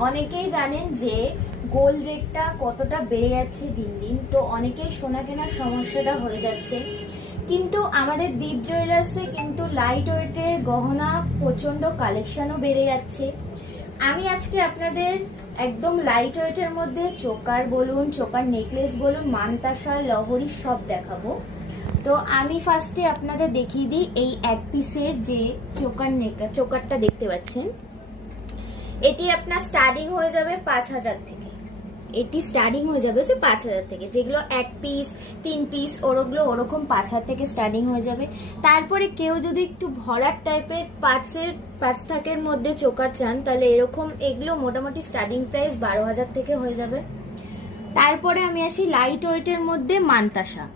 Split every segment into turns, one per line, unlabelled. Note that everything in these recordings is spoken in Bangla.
অনেকেই জানেন যে গোল্ড রেটটা কতটা বেড়ে যাচ্ছে দিন দিন, তো অনেকেই সোনা কেনার সমস্যাটা হয়ে যাচ্ছে। কিন্তু আমাদের দীপ জুয়েলার্সে কিন্তু লাইট ওয়েটের গহনা প্রচণ্ড কালেকশনও বেড়ে যাচ্ছে। আমি আজকে আপনাদের একদম লাইট ওয়েটের মধ্যে চোকার বলুন, চোকার নেকলেস বলুন মানতাসা লহরি সব দেখাবো। তো আমি ফার্স্টে আপনাদের দেখিয়ে দিই এই এক পিসের যে চোকার নেক চোকারটা দেখতে পাচ্ছেন। এটি আপনার স্টার্টিং হয়ে যাবে পাঁচ হাজার থেকে। এটি স্টার্টিং হয়ে যাবে হচ্ছে পাঁচ হাজার থেকে। যেগুলো এক পিস তিন পিস ওরগুলো ওরকম পাঁচ হাজার থেকে স্টার্টিং হয়ে যাবে। তারপরে কেউ যদি একটু ভরার টাইপের পাঁচের, পাঁচ থাকের মধ্যে চোকার চান, তাহলে এরকম এগুলো মোটামুটি স্টার্টিং প্রাইস বারো হাজার থেকে হয়ে যাবে। তারপরে আমি আসি লাইট ওয়েটের মধ্যে মানতাসা।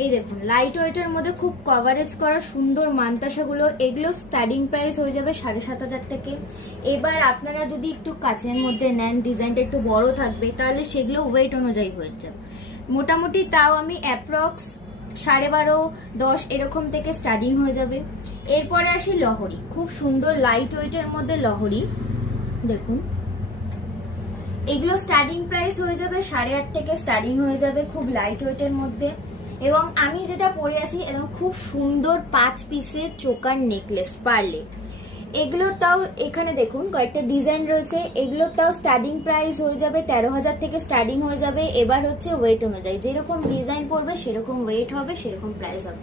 এই দেখুন লাইট ওয়েটের মধ্যে খুব কভারেজ করা সুন্দর মানতাসাগুলো এগুলো স্টার্টিং প্রাইস হয়ে যাবে সাড়ে সাত হাজার থেকে। এবার আপনারা যদি একটু কাছের মধ্যে নেন ডিজাইনটা একটু বড় থাকবে, তাহলে সেগুলো ওয়েট অনুযায়ী হয়ে যাবে। মোটামুটি তাও আমি অ্যাপ্রক্স সাড়ে বারো, দশ এরকম থেকে স্টার্টিং হয়ে যাবে। এরপরে আসি লহরি, খুব সুন্দর লাইট ওয়েটের মধ্যে লহরি, দেখুন। এগুলো স্টার্টিং প্রাইস হয়ে যাবে সাড়ে আট থেকে স্টার্টিং হয়ে যাবে খুব লাইট ওয়েটের মধ্যে। এবং আমি যেটা পরে আছি এবং খুব সুন্দর পাঁচ পিসের চোকার নেকলেস, পারলে। এগুলো তাও এখানে দেখুন, কয়েকটা ডিজাইন রয়েছে। এগুলো তাও স্টার্টিং প্রাইস হয়ে যাবে তেরো হাজার থেকে স্টার্টিং হয়ে যাবে। এবার হচ্ছে ওয়েট অনুযায়ী। যেরকম ডিজাইন পড়বে সেরকম ওয়েট হবে, সেরকম প্রাইস হবে।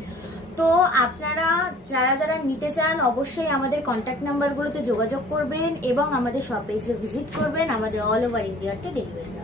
তো আপনারা যারা যারা নিতে চান, অবশ্যই আমাদের কন্ট্যাক্ট নাম্বারগুলোতে যোগাযোগ করবেন এবং আমাদের শপে এসে ভিজিট করবেন। আমাদের অল ওভার ইন্ডিয়াকে দেখবেন